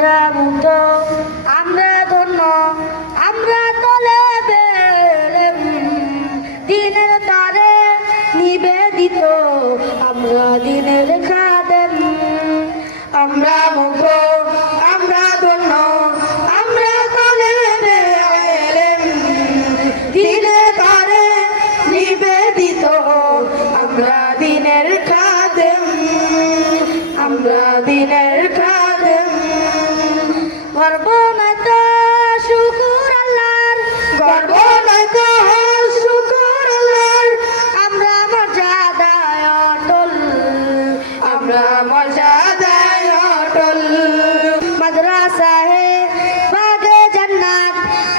আমরা মুক্ত, আমরা ধন্য, আমরা তলেবে দিনের তারে নিবেদিত, আমরা দিনের খাদেম। আমরা মুক্ত, আমরা ধন্য, আমরা তলেবে দিনের তারে নিবেদিত, আমরা দিনের খাদেম, আমরা দিনের খাদেম। গর্ব নয়তো শুকুর আল্লাহর, গর্ব নয়তো শুকুর আল্লাহর, আমরা মর্যাদায় অটল, আমরা মর্যাদায় অটল। মাদ্রাসায়ে বাগে জান্নাত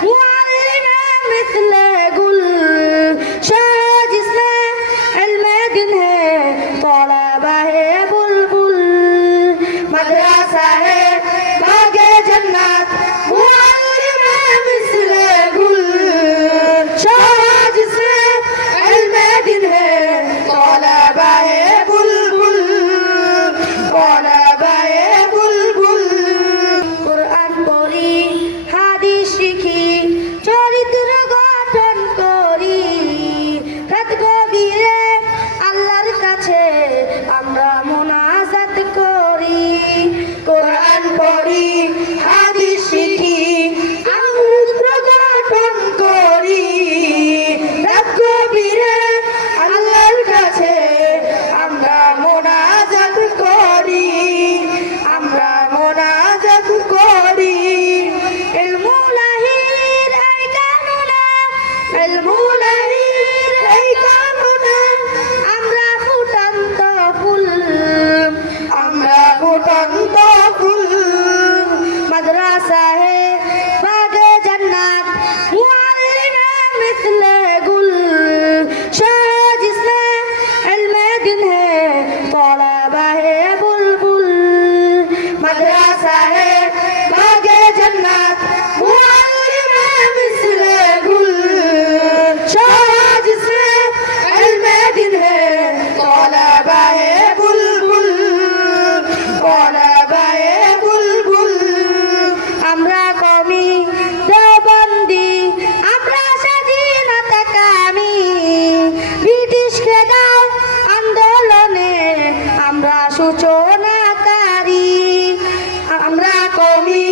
মুআল্লিমে মিসলে গুল, শাহ জিসমে ইলমে দিন হে তলাবা হে বুলবুল। মাদ্রাসায়ে বাগে জান্নাত মুআল্লিমে মিসলে গুল, শাহ জিসমে ইলমে দিন হে তলাবা হে বুলবুল, তলাবা হে বুলবুল। কুরআন পড়ি, হাদিস শিখি, চরিত্র গঠন করি, রাত গভীরে আল্লাহর কাছে আমরা মুনাজাত করি। কোরআন পড়ি, হাদিস শিখি, চরিত্র গঠন করি, রাত গভীরে আল্লাহর কাছে আমরা মুনাজাত করি, আমরা মুনাজাত করি। ইলমুলাহির এই কানুনে, ইলমুলাহির এই কানুনে আমরা ফুটন্ত ফুল, আমরা ফুটন্ত ফুল। মাদ্রাসায়ে বাগে জান্নাত মুআল্লিমে মিসলে গুল, শাহ জিসমে ইলমে দিন হে তলাবা হে বুলবুল। মাদ্রাসায়ে বাগে জান্নাত মুআল্লিমে মিসলে গুল, শাহ জিসমে ইলমে দিন হে তলাবা হে বুলবুল, তলাবা হে বুলবুল। আমরা কমি দেওবন্দি, আমরা স্বাধীনতা কামী, ব্রিটিশ খেদাও আন্দোলনে আমরা সূচনাকারী। আমরা কমি